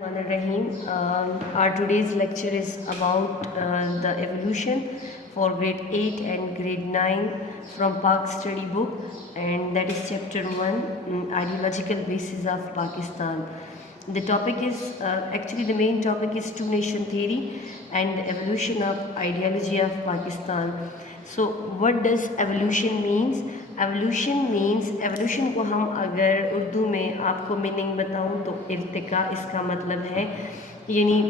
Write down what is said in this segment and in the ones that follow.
Rahim. Our today's lecture is about the evolution for grade 8 and grade 9 from Pak study book, and that is chapter 1, ideological basis of Pakistan. The topic is actually the main topic is two nation theory and the evolution of ideology of Pakistan. So what does evolution means? Evolution کو ہم اگر اردو میں آپ کو meaning بتاؤں تو ارتقاء اس کا مطلب ہے، یعنی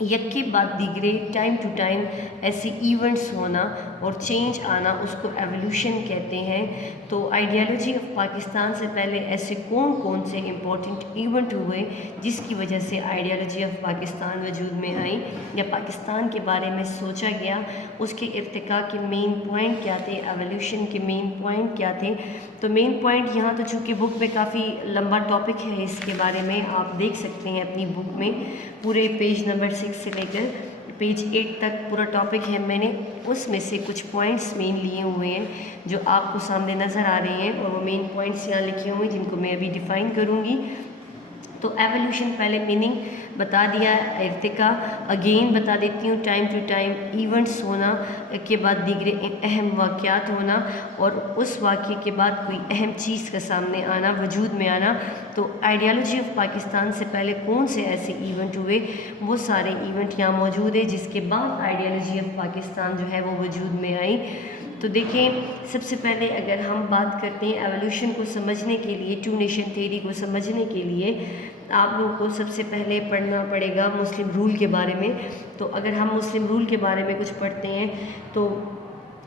یک کے بعد دیگرے ٹائم ٹو ٹائم ایسے ایونٹس ہونا اور چینج آنا، اس کو ایولیوشن کہتے ہیں۔ تو آئیڈیالوجی آف پاکستان سے پہلے ایسے کون سے امپورٹنٹ ایونٹ ہوئے جس کی وجہ سے آئیڈیالوجی آف پاکستان وجود میں آئی یا پاکستان کے بارے میں سوچا گیا، اس کے ارتقاء کے مین پوائنٹ کیا تھے، ایولیوشن کے مین پوائنٹ کیا تھے۔ تو مین پوائنٹ یہاں تو چونکہ بک میں کافی لمبا ٹاپک ہے، اس کے بارے میں آپ دیکھ سکتے ہیں اپنی بک میں، پورے پیج نمبر 6 سے لے کر پیج 8 تک پورا ٹاپک ہے۔ میں نے اس میں سے کچھ پوائنٹس مین لیے ہوئے ہیں جو آپ کو سامنے نظر آ رہے ہیں، اور وہ مین پوائنٹس یہاں لکھے ہوئے ہیں جن کو میں ابھی ڈیفائن کروں گی۔ تو ایولیوشن پہلے میننگ بتا دیا، ارتقاء اگین بتا دیتی ہوں، ٹائم ٹو ٹائم ایونٹس ہونا کے بعد دیگر اہم واقعات ہونا، اور اس واقعے کے بعد کوئی اہم چیز کا سامنے آنا، وجود میں آنا۔ تو آئیڈیالوجی آف پاکستان سے پہلے کون سے ایسے ایونٹ ہوئے، وہ سارے ایونٹ یہاں موجود ہیں، جس کے بعد آئیڈیالوجی آف پاکستان جو ہے وہ وجود میں آئی۔ تو دیکھیں، سب سے پہلے اگر ہم بات کرتے ہیں ایولیوشن کو سمجھنے کے لیے، ٹو نیشن تھیوری کو سمجھنے کے لیے آپ لوگوں کو سب سے پہلے پڑھنا پڑے گا مسلم رول کے بارے میں۔ تو اگر ہم مسلم رول کے بارے میں کچھ پڑھتے ہیں تو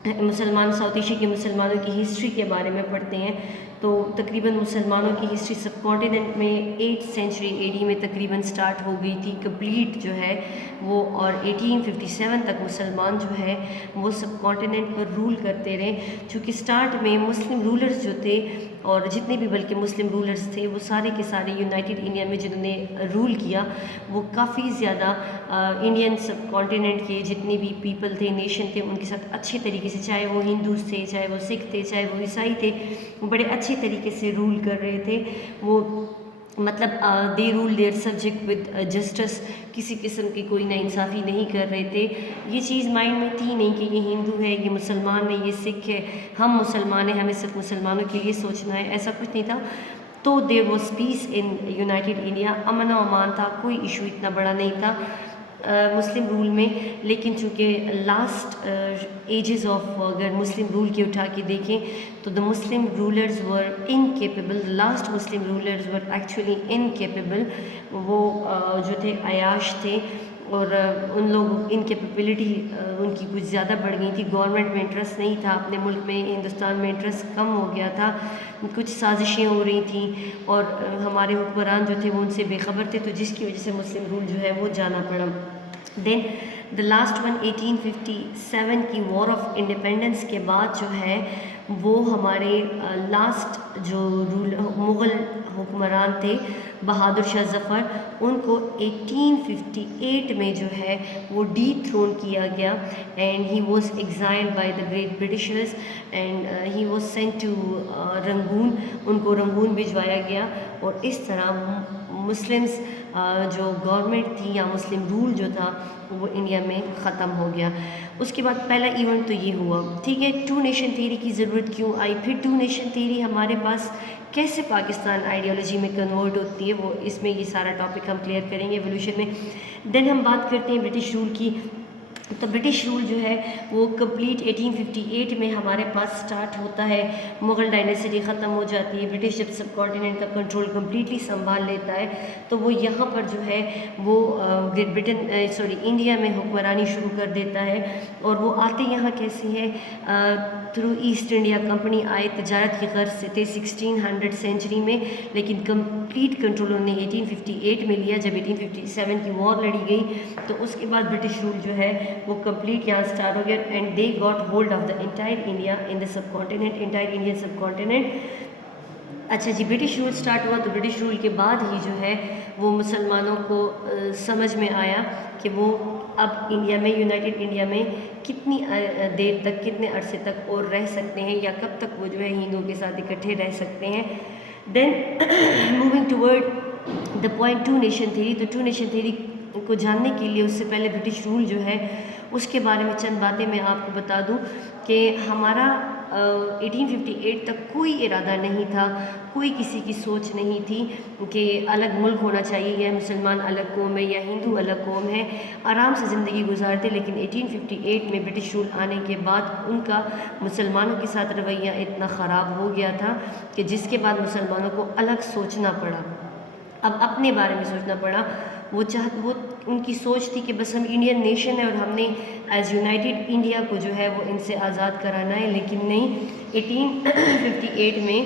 ساؤتھ ایشیا کے مسلمانوں کی ہسٹری کے بارے میں پڑھتے ہیں، تو تقریباً مسلمانوں کی ہسٹری سب کانٹیننٹ میں 8 سینچری AD میں تقریباً سٹارٹ ہو گئی تھی کمپلیٹ جو ہے وہ، اور 1857 تک مسلمان جو ہے وہ سب کانٹیننٹ پر رول کرتے رہے۔ چونکہ سٹارٹ میں مسلم رولرز جو تھے، اور جتنے بھی بلکہ مسلم رولرز تھے، وہ سارے کے سارے یونائٹڈ انڈیا میں جنہوں نے رول کیا، وہ کافی زیادہ انڈین سب کانٹیننٹ کے جتنے بھی پیپل تھے، نیشن تھے، ان کے ساتھ اچھے طریقے سے، چاہے وہ ہندوز تھے، چاہے وہ سکھ تھے، چاہے وہ عیسائی تھے، بڑے اچھے طریقے سے رول کر رہے تھے۔ وہ مطلب they rule their subject with justice, کسی قسم کی کوئی ناانصافی نہیں کر رہے تھے۔ یہ چیز مائنڈ میں تھی نہیں کہ یہ ہندو ہے، یہ مسلمان ہے، یہ سکھ ہے، ہم مسلمان ہیں، ہمیں صرف مسلمانوں کے لیے سوچنا ہے، ایسا کچھ نہیں تھا۔ تو there was peace in United India, امن و امان تھا، کوئی ایشو اتنا بڑا نہیں تھا مسلم رول میں۔ لیکن چونکہ لاسٹ ایجز آف اگر مسلم رول کے اٹھا کے دیکھیں تو the Muslim rulers were incapable, last Muslim rulers were actually incapable. وہ جو تھے عیاش تھے، اور ان لوگ انکیپیبلٹی ان کی کچھ زیادہ بڑھ گئی تھی، گورنمنٹ میں انٹرسٹ نہیں تھا، اپنے ملک میں ہندوستان میں انٹرسٹ کم ہو گیا تھا، کچھ سازشیں ہو رہی تھیں، اور ہمارے حکمران جو تھے وہ ان سے بے خبر تھے، تو جس کی وجہ سے مسلم رول جو ہے وہ جانا پڑا۔ دین دا لاسٹ ون 1857 کی وار آف انڈیپینڈنس کے بعد جو ہے وہ ہمارے لاسٹ جو مغل حکمران تھے بہادر شاہ ظفر، ان کو 1858 میں جو ہے وہ ڈی تھرون کیا گیا، and he was exiled by the great Britishers, and he was sent to Rangoon, ان کو رنگون بھجوایا گیا، اور اس طرح مسلمز جو گورنمنٹ تھی یا مسلم رول جو تھا وہ انڈیا میں ختم ہو گیا۔ اس کے بعد پہلا ایونٹ تو یہ ہوا، ٹھیک ہے۔ ٹو نیشن تھیوری کی ضرورت کیوں آئی؟ پھر ٹو نیشن تھیوری ہمارے پاس کیسے پاکستان آئیڈیالوجی میں کنورٹ ہوتی ہے، وہ اس میں یہ سارا ٹاپک ہم کلیئر کریں گے ایولیوشن میں۔ دین ہم بات کرتے ہیں برٹش رول کی۔ تو برٹش رول جو ہے وہ کمپلیٹ 1858 میں ہمارے پاس سٹارٹ ہوتا ہے، مغل ڈائنیسٹی ختم ہو جاتی ہے، برٹش جب سب کانٹیننٹ کا کنٹرول کمپلیٹلی سنبھال لیتا ہے تو وہ یہاں پر جو ہے وہ گریٹ برٹن انڈیا میں حکمرانی شروع کر دیتا ہے۔ اور وہ آتے یہاں کیسے ہیں؟ تھرو ایسٹ انڈیا کمپنی آئے، تجارت کی غرض سے تھے 1600 سینچری میں، لیکن کمپلیٹ کنٹرول انہوں نے 1858 میں لیا جب 1857 کی وار لڑی گئی، تو اس کے بعد برٹش رول جو ہے وہ کمپلیٹ یہاں سٹارٹ ہو گیا، and they got hold of the entire India in the sub continent, entire Indian sub continent. اچھا جی، برٹش رول سٹارٹ ہوا تو برٹش رول کے بعد ہی جو ہے وہ مسلمانوں کو سمجھ میں آیا کہ وہ اب انڈیا میں، یونائٹڈ انڈیا میں کتنی دیر تک، کتنے عرصے تک اور رہ سکتے ہیں، یا کب تک وہ جو ہے ہندوؤں کے ساتھ اکٹھے رہ سکتے ہیں۔ Then moving toward the point two nation theory. تو ٹو نیشن تھیری کو جاننے کے لیے اس سے پہلے برٹش رول جو ہے اس کے بارے میں چند باتیں میں آپ کو بتا دوں کہ ہمارا 1858 تک کوئی ارادہ نہیں تھا, کوئی کسی کی سوچ نہیں تھی کہ الگ ملک ہونا چاہیے, یا مسلمان الگ قوم ہے یا ہندو الگ قوم ہے. آرام سے زندگی گزارتے, لیکن 1858 میں برٹش رول آنے کے بعد ان کا مسلمانوں کے ساتھ رویہ اتنا خراب ہو گیا تھا کہ جس کے بعد مسلمانوں کو الگ سوچنا پڑا, اب اپنے بارے میں سوچنا پڑا. وہ ان کی سوچ تھی کہ بس ہم انڈین نیشن ہے اور ہم نے ایز یونائٹیڈ انڈیا کو جو ہے وہ ان سے آزاد کرانا ہے, لیکن نہیں. 1858 میں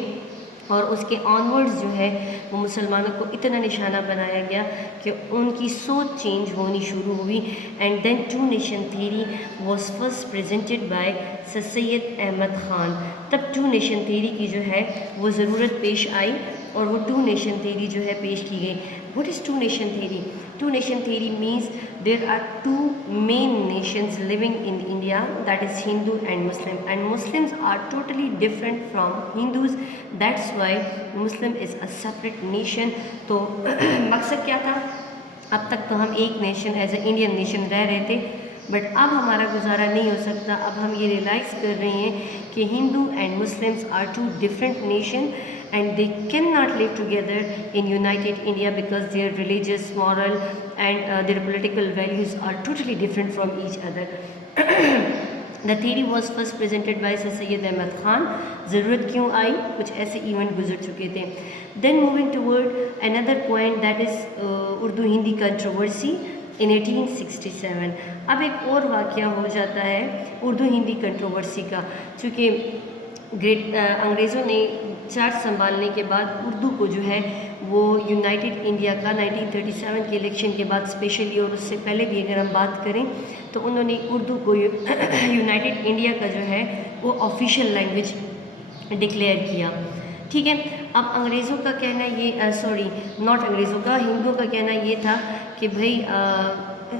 اور اس کے آنورڈز جو ہے وہ مسلمانوں کو اتنا نشانہ بنایا گیا کہ ان کی سوچ چینج ہونی شروع ہوئی. And then two nation theory was first presented by sir Syed Ahmad Khan. تب ٹو نیشن تھیری کی جو ہے وہ ضرورت پیش آئی اور وہ ٹو نیشن تھیری جو ہے پیش کی گئی. What is two nation theory? Two nation theory means there are two main nations living in India, that is Hindu and Muslim, and Muslims are totally different from Hindus. That's why Muslim is a separate nation. تو مقصد کیا تھا؟ اب تک تو ہم ایک nation as a Indian nation رہ رہے تھے, بٹ اب ہمارا گزارا نہیں ہو سکتا. اب ہم یہ ریئلائز کر رہے ہیں کہ Hindu and Muslims are two different nation and they cannot live together in united India because their religious, moral and their political values are totally different from each other. The theory was first presented by Sir Syed Ahmad Khan. ضرورت کیوں آئی؟ کچھ ایسے event گزر چکے تھے. Then moving toward another point, that is Urdu Hindi controversy in 1867. اب ایک اور واقعہ ہو جاتا ہے اردو ہندی کنٹروورسی کا, چونکہ انگریزوں نے چارج سنبھالنے کے بعد اردو کو جو ہے وہ یونائٹڈ انڈیا کا 1937 کے الیکشن کے بعد اسپیشلی, اور اس سے پہلے بھی اگر ہم بات کریں تو انہوں نے اردو کو یونائٹڈ انڈیا کا جو ہے وہ آفیشیل لینگویج ڈکلیئر کیا. ٹھیک ہے, اب انگریزوں کا کہنا یہ ناٹ انگریزوں کا, ہندوؤں کا کہنا یہ تھا کہ بھائی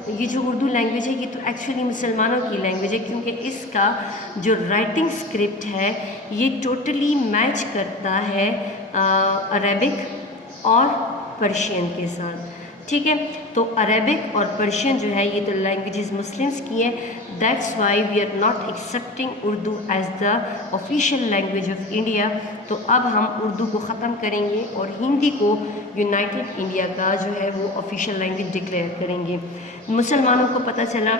یہ جو اردو لینگویج ہے یہ تو ایکچولی مسلمانوں کی لینگویج ہے, کیونکہ اس کا جو رائٹنگ اسکرپٹ ہے یہ ٹوٹلی میچ کرتا ہے عربک اور پرشین کے ساتھ. ٹھیک ہے, تو عربک اور پرشین جو ہے یہ تو لینگویجز مسلمس کی ہیں. That's why we are not accepting Urdu as the official language of India. تو اب ہم اردو کو ختم کریں گے اور ہندی کو یونائٹڈ انڈیا کا جو ہے وہ آفیشیل لینگویج ڈکلیئر کریں گے. مسلمانوں کو پتہ چلا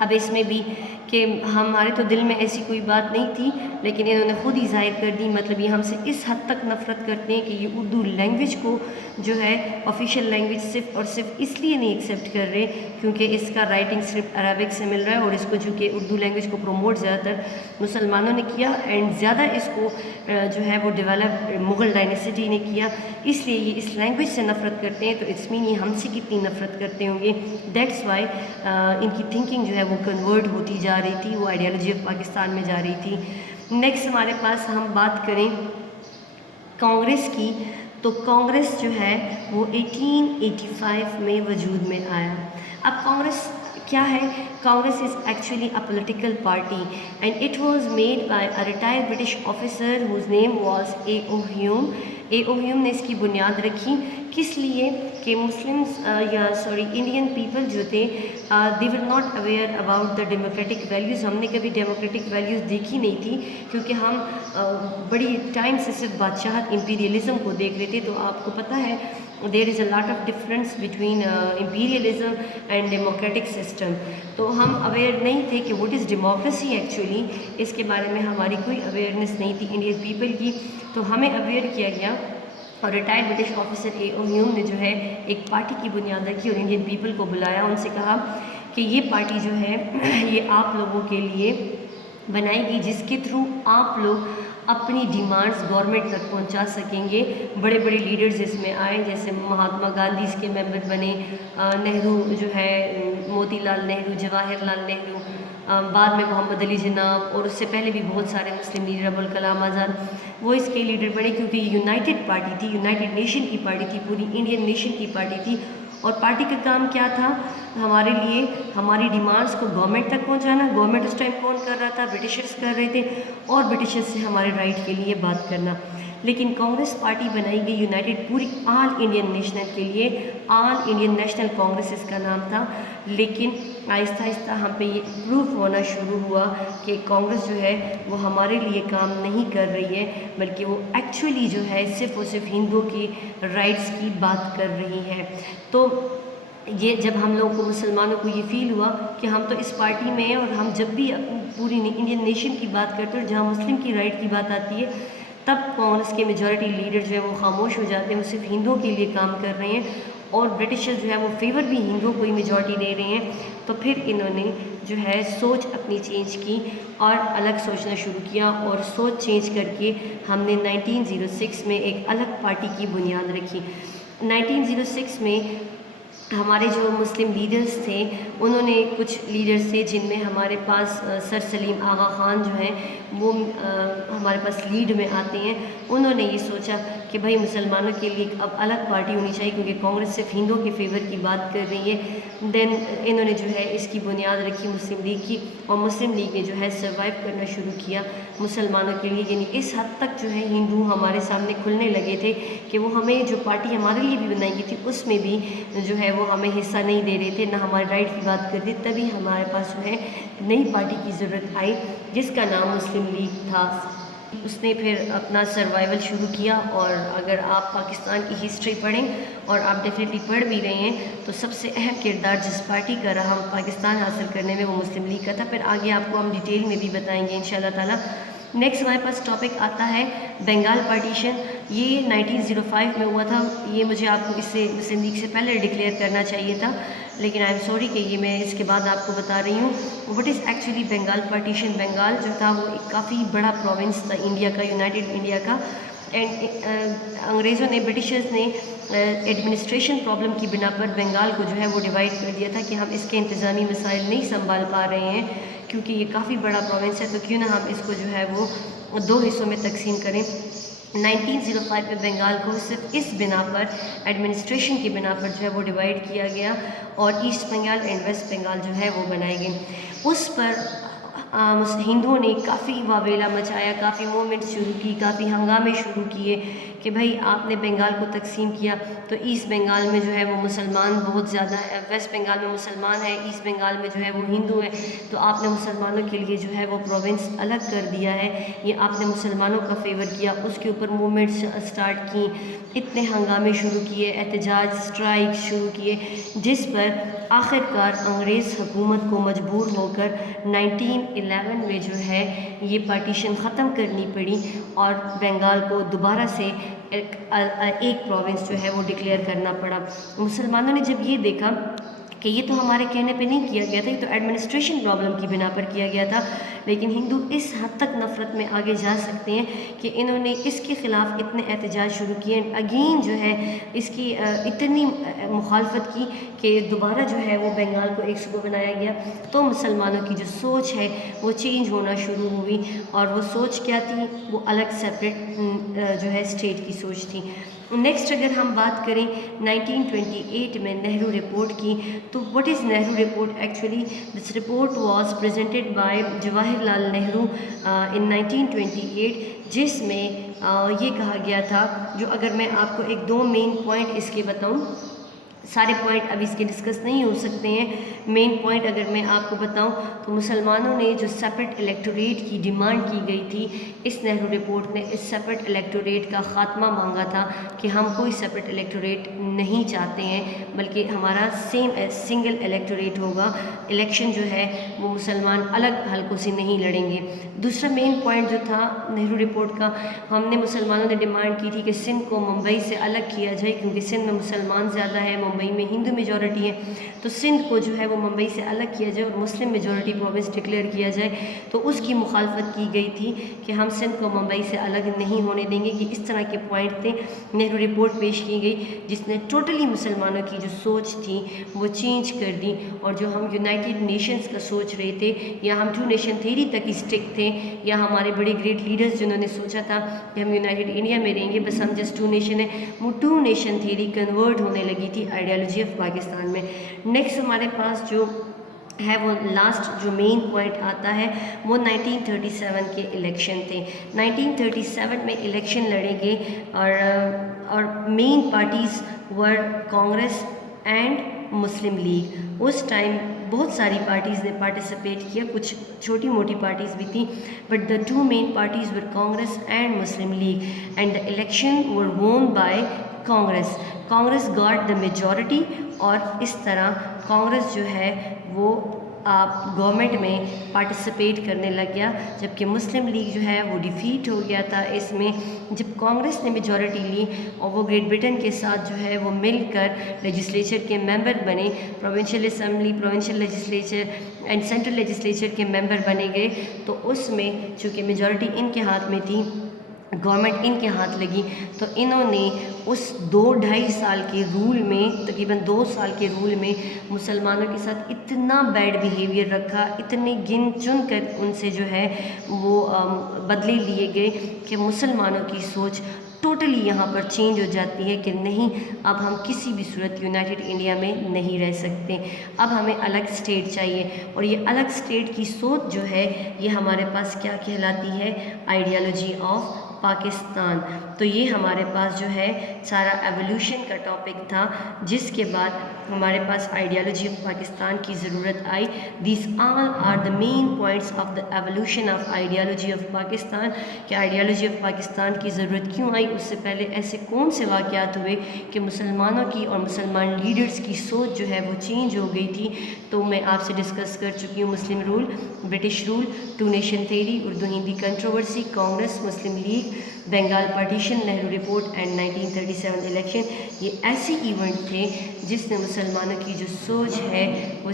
اب اس میں بھی کہ ہمارے تو دل میں ایسی کوئی بات نہیں تھی, لیکن انہوں نے خود ہی ظاہر کر دی. مطلب یہ ہم سے اس حد تک نفرت کرتے ہیں کہ یہ اردو لینگویج کو جو ہے آفیشیل لینگویج صرف اور صرف اس لیے نہیں ایکسیپٹ کر رہے کیونکہ اس کا رائٹنگ صرف عربک سے مل رہا ہے, اور اس کو جو کہ اردو لینگویج کو پروموٹ زیادہ تر مسلمانوں نے کیا, اینڈ زیادہ اس کو جو ہے وہ ڈیولپ مغل ڈائنیسٹی نے کیا, اس لیے یہ اس لینگویج سے نفرت کرتے ہیں. تو اٹس مین یہ ہم سے کتنی نفرت کرتے ہوں گے. دیٹس وائی ان کی تھنکنگ جو ہے وہ کنورٹ ہوتی جا رہی تھی, وہ آئیڈیالوجی آف پاکستان میں جا رہی تھی. نیکسٹ ہمارے پاس ہم بات کریں کانگریس کی, تو کانگریس جو ہے وہ 1885 میں وجود میں آیا. اب کانگریس کیا ہے؟ Congress is actually a political party and it was made by a retired British officer whose name was A O Hume. A O Hume نے اس کی بنیاد رکھی, کس لیے کہ مسلمس انڈین پیپل جو تھے they were not aware about the democratic values. ہم نے کبھی ڈیموکریٹک ویلیوز دیکھی نہیں تھی کیونکہ ہم بڑی ٹائم سے صرف بادشاہت امپیریلزم کو دیکھ رہے تھے. تو آپ کو پتہ ہے there is a lot of difference between imperialism and democratic system. تو ہم اویئر نہیں تھے کہ واٹ از ڈیموکریسی ایکچولی, اس کے بارے میں ہماری کوئی اویئرنیس نہیں تھی انڈین پیپل کی. تو ہمیں اویئر کیا گیا اور ریٹائرڈ برٹش آفیسر اے او ہیوم نے جو ہے ایک پارٹی کی بنیاد رکھی اور انڈین پیپل کو بلایا, ان سے کہا کہ یہ پارٹی جو ہے یہ آپ لوگوں کے لیے بنائی گئی جس کے تھرو آپ لوگ اپنی ڈیمانڈز گورنمنٹ تک پہنچا سکیں گے. بڑے بڑے لیڈرز اس میں آئے, جیسے مہاتما گاندھی اس کے ممبر بنے, نہرو جو ہے موتی لال نہرو, جواہر لال نہرو, بعد میں محمد علی جناح, اور اس سے پہلے بھی بہت سارے مسلم لیڈر, ابوالکلام آزاد, وہ اس کے لیڈر بنے کیونکہ یہ یونائٹڈ پارٹی تھی, یونائٹڈ نیشن کی پارٹی تھی, پوری انڈین نیشن کی پارٹی تھی. اور پارٹی کا کام کیا تھا؟ ہمارے لیے ہماری ڈیمانڈس کو گورنمنٹ تک پہنچانا. گورنمنٹ اس ٹائم کون کر رہا تھا؟ برٹشرز کر رہے تھے, اور برٹشرز سے ہمارے رائٹ کے لیے بات کرنا. لیکن کانگریس پارٹی بنائی گئی یونائٹڈ پوری آل انڈین نیشنل کے لیے، آل انڈین نیشنل کانگریس اس کا نام تھا، لیکن آہستہ آہستہ ہم پہ یہ پروف ہونا شروع ہوا کہ کانگریس جو ہے وہ ہمارے لیے کام نہیں کر رہی ہے، بلکہ وہ ایکچولی جو ہے صرف اور صرف ہندوؤں کی رائٹس کی بات کر رہی ہے۔ تو یہ جب ہم لوگوں کو مسلمانوں کو یہ فیل ہوا کہ ہم تو اس پارٹی میں ہیں، اور ہم جب بھی پوری انڈین نیشن کی بات کرتے ہیں اور جہاں مسلم کی رائٹ کی بات آتی ہے تب کانگریس کے میجورٹی لیڈر جو ہے وہ خاموش ہو جاتے ہیں، وہ صرف ہندوؤں کے لیے کام کر رہے ہیں، اور برٹشرز جو ہے وہ فیور بھی ہندوؤں کو ہی میجورٹی دے رہے ہیں۔ تو پھر انہوں نے جو ہے سوچ اپنی چینج کی اور الگ سوچنا شروع کیا، اور سوچ چینج کر کے ہم نے 1906 میں ایک الگ پارٹی کی بنیاد رکھی۔ 1906 میں ہمارے جو مسلم لیڈرز تھے، انہوں نے کچھ لیڈرز تھے جن میں ہمارے پاس سر سلیم آغا خان جو ہیں وہ ہمارے پاس لیڈ میں آتے ہیں۔ انہوں نے یہ سوچا کہ بھائی مسلمانوں کے لیے اب الگ پارٹی ہونی چاہیے، کیونکہ کانگریس صرف ہندوؤں کے فیور کی بات کر رہی ہے۔ دین انہوں نے جو ہے اس کی بنیاد رکھی مسلم لیگ کی، اور مسلم لیگ نے جو ہے سروائیو کرنا شروع کیا مسلمانوں کے لیے، یعنی اس حد تک جو ہے ہندو ہمارے سامنے کھلنے لگے تھے کہ وہ ہمیں جو پارٹی ہمارے لیے بھی بنائی گئی تھی اس میں بھی جو ہے وہ ہمیں حصہ نہیں دے رہے تھے، نہ ہمارے رائٹ کی بات کرتے۔ تبھی ہمارے پاس جو ہے نئی پارٹی کی ضرورت آئی جس کا نام مسلم لیگ تھا۔ اس نے پھر اپنا سروائیول شروع کیا، اور اگر آپ پاکستان کی ہسٹری پڑھیں، اور آپ ڈیفینیٹلی پڑھ بھی رہے ہیں، تو سب سے اہم کردار جس پارٹی کا رہا پاکستان حاصل کرنے میں وہ مسلم لیگ کا تھا۔ پھر آگے آپ کو ہم ڈیٹیل میں بھی بتائیں گے انشاءاللہ تعالیٰ۔ نیکسٹ ہمارے پاس ٹاپک آتا ہے بنگال پارٹیشن۔ یہ 1905 میں ہوا تھا۔ یہ مجھے آپ کو اس سے مسلم لیگ سے پہلے ڈکلیئر کرنا چاہیے تھا، لیکن آئی ایم سوری کہ یہ میں اس کے بعد آپ کو بتا رہی ہوں۔ What is actually Bengal partition? Bengal جو تھا وہ ایک کافی بڑا پروونس تھا انڈیا کا، یونائٹڈ انڈیا کا، اینڈ انگریزوں نے، برٹشرز نے ایڈمنسٹریشن پرابلم کی بنا پر بنگال کو جو ہے وہ ڈیوائڈ کر دیا تھا کہ ہم اس کے انتظامی مسائل نہیں سنبھال پا رہے ہیں، کیونکہ یہ کافی بڑا پروونس ہے، تو کیوں نہ ہم اس کو جو ہے وہ دو حصوں میں تقسیم کریں۔ 1905 میں بنگال کو صرف اس بنا پر، ایڈمنسٹریشن کی بنا پر جو ہے وہ ڈیوائڈ کیا گیا، اور east Bengal and west Bengal جو ہے وہ بنائے گئے۔ اس پر ہندوؤں نے کافی واویلا مچایا، کافی موومنٹ شروع کی، کافی ہنگامے شروع کیے کہ بھائی آپ نے بنگال کو تقسیم کیا تو ایسٹ بنگال میں جو ہے وہ مسلمان بہت زیادہ ہے، ویسٹ بنگال میں مسلمان ہے، ایسٹ بنگال میں جو ہے وہ ہندو ہے، تو آپ نے مسلمانوں کے لیے جو ہے وہ پروونس الگ کر دیا ہے، یہ آپ نے مسلمانوں کا فیور کیا۔ اس کے اوپر موومنٹس اسٹارٹ کی، اتنے ہنگامے شروع کیے، احتجاج، اسٹرائک شروع کیے، جس پر آخر کار انگریز حکومت کو مجبور ہو کر 1911 میں جو ہے یہ پارٹیشن ختم کرنی پڑی، اور بنگال کو دوبارہ سے ایک پروونس جو ہے وہ ڈکلیئر کرنا پڑا۔ مسلمانوں نے جب یہ دیکھا کہ یہ تو ہمارے کہنے پہ نہیں کیا گیا تھا، یہ تو ایڈمنسٹریشن پرابلم کی بنا پر کیا گیا تھا، لیکن ہندو اس حد تک نفرت میں آگے جا سکتے ہیں کہ انہوں نے اس کے خلاف اتنے احتجاج شروع کیے، اگین جو ہے اس کی اتنی مخالفت کی کہ دوبارہ جو ہے وہ بنگال کو ایک صوبہ بنایا گیا۔ تو مسلمانوں کی جو سوچ ہے وہ چینج ہونا شروع ہوئی، اور وہ سوچ کیا تھی؟ وہ الگ سیپریٹ جو ہے اسٹیٹ کی سوچ تھی۔ نیکسٹ اگر ہم بات کریں 1928 میں نہرو رپورٹ کی، تو what is Nehru report actually? This report was presented by Jawahar Lal Nehru ان 1928، جس میں یہ کہا گیا تھا، جو اگر میں آپ کو ایک دو مین پوائنٹ اس کے بتاؤں، سارے پوائنٹ ابھی اس کے ڈسکس نہیں ہو سکتے ہیں، مین پوائنٹ اگر میں آپ کو بتاؤں تو مسلمانوں نے جو سیپریٹ الیکٹوریٹ کی ڈیمانڈ کی گئی تھی، اس نہرو رپورٹ نے اس سیپریٹ الیکٹوریٹ کا خاتمہ مانگا تھا کہ ہم کوئی سیپریٹ الیکٹوریٹ نہیں چاہتے ہیں، بلکہ ہمارا سیم سنگل الیکٹوریٹ ہوگا، الیکشن جو ہے وہ مسلمان الگ حلقوں سے نہیں لڑیں گے۔ دوسرا مین پوائنٹ جو تھا نہرو رپورٹ کا، ہم نے مسلمانوں نے ڈیمانڈ کی تھی کہ سندھ کو ممبئی سے الگ کیا جائے، کیونکہ سندھ میں مسلمان زیادہ ہے، ممبئی میں ہندو میجورٹی ہے، تو سندھ کو جو ہے وہ ممبئی سے الگ کیا جائے اور مسلم میجورٹی پروونس ڈکلیئر کیا جائے۔ تو اس کی مخالفت کی گئی تھی کہ ہم سندھ کو ممبئی سے الگ نہیں ہونے دیں گے۔ یہ اس طرح کے پوائنٹ تھے، نہرو رپورٹ پیش کی گئی جس نے ٹوٹلی مسلمانوں کی جو سوچ تھی وہ چینج کر دی، اور جو ہم یونائٹڈ نیشنز کا سوچ رہے تھے، یا ہم ٹو نیشن تھیری تک اسٹک تھے، یا ہمارے بڑے گریٹ لیڈرز جنہوں نے سوچا تھا کہ ہم یونائٹڈ انڈیا میں رہیں گے، بس ہم جسٹ ٹو نیشن ہیں، وہ ٹو نیشن تھیری کنورٹ ہونے لگی تھی آئیڈیالوجی آف پاکستان میں۔ نیکسٹ ہمارے پاس جو ہے وہ لاسٹ جو مین پوائنٹ آتا ہے وہ 1937 کے الیکشن تھے. 1937 میں الیکشن لڑیں گے اور main parties were Congress and Muslim League. اس ٹائم بہت ساری پارٹیز نے پارٹیسپیٹ کیا, کچھ چھوٹی موٹی پارٹیز بھی تھیں, but the two main parties were Congress and Muslim League, and the election were won by Congress. Congress got the majority, اور اس طرح کانگریس جو ہے وہ گورنمنٹ میں پارٹیسپیٹ کرنے لگ گیا, جبکہ مسلم لیگ جو ہے وہ ڈیفیٹ ہو گیا تھا اس میں. جب کانگریس نے میجورٹی لی اور وہ گریٹ برٹن کے ساتھ جو ہے وہ مل کر لیجسلیچر کے ممبر بنے, provincial assembly, provincial legislature and central legislature کے ممبر بنے گئے, تو اس میں چونکہ میجورٹی ان کے ہاتھ میں تھی, گورنمنٹ ان کے ہاتھ لگی, تو انہوں نے اس 2-2.5 سال کے رول میں, تقریباً 2 سال کے رول میں مسلمانوں کے ساتھ اتنا بیڈ بیہیویئر رکھا, اتنے گن چن کر ان سے جو ہے وہ بدلے لیے گئے کہ مسلمانوں کی سوچ ٹوٹلی یہاں پر چینج ہو جاتی ہے کہ نہیں, اب ہم کسی بھی صورت یونائٹڈ انڈیا میں نہیں رہ سکتے, اب ہمیں الگ اسٹیٹ چاہیے. اور یہ الگ اسٹیٹ کی سوچ جو ہے یہ ہمارے پاس کیا کہلاتی ہے, آئیڈیالوجی آف پاکستان. تو یہ ہمارے پاس جو ہے سارا ایولیوشن کا ٹاپک تھا, جس کے بعد ہمارے پاس آئیڈیالوجی آف پاکستان کی ضرورت آئی. These all are the main points of the evolution of ideology of Pakistan. کہ آئیڈیالوجی آف پاکستان کی ضرورت کیوں آئی, اس سے پہلے ایسے کون سے واقعات ہوئے کہ مسلمانوں کی اور مسلمان لیڈرز کی سوچ جو ہے وہ چینج ہو گئی تھی. تو میں آپ سے ڈسکس کر چکی ہوں Muslim rule, British rule, 2 nation theory, Urdu Hindi controversy, Congress, Muslim League, Bengal partition, Nehru report and 1937 election. یہ ایسے ایونٹ تھے جس نے مسلمانوں کی جو سوچ ہے وہ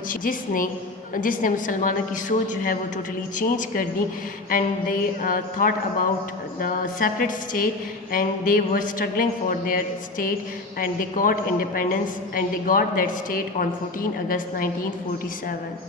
جس نے مسلمانوں کی سوچ جو ہے وہ ٹوٹلی چینج کر دی. And they thought about the separate state and they were struggling for their state and they got independence and they got that state on 14 August 1947.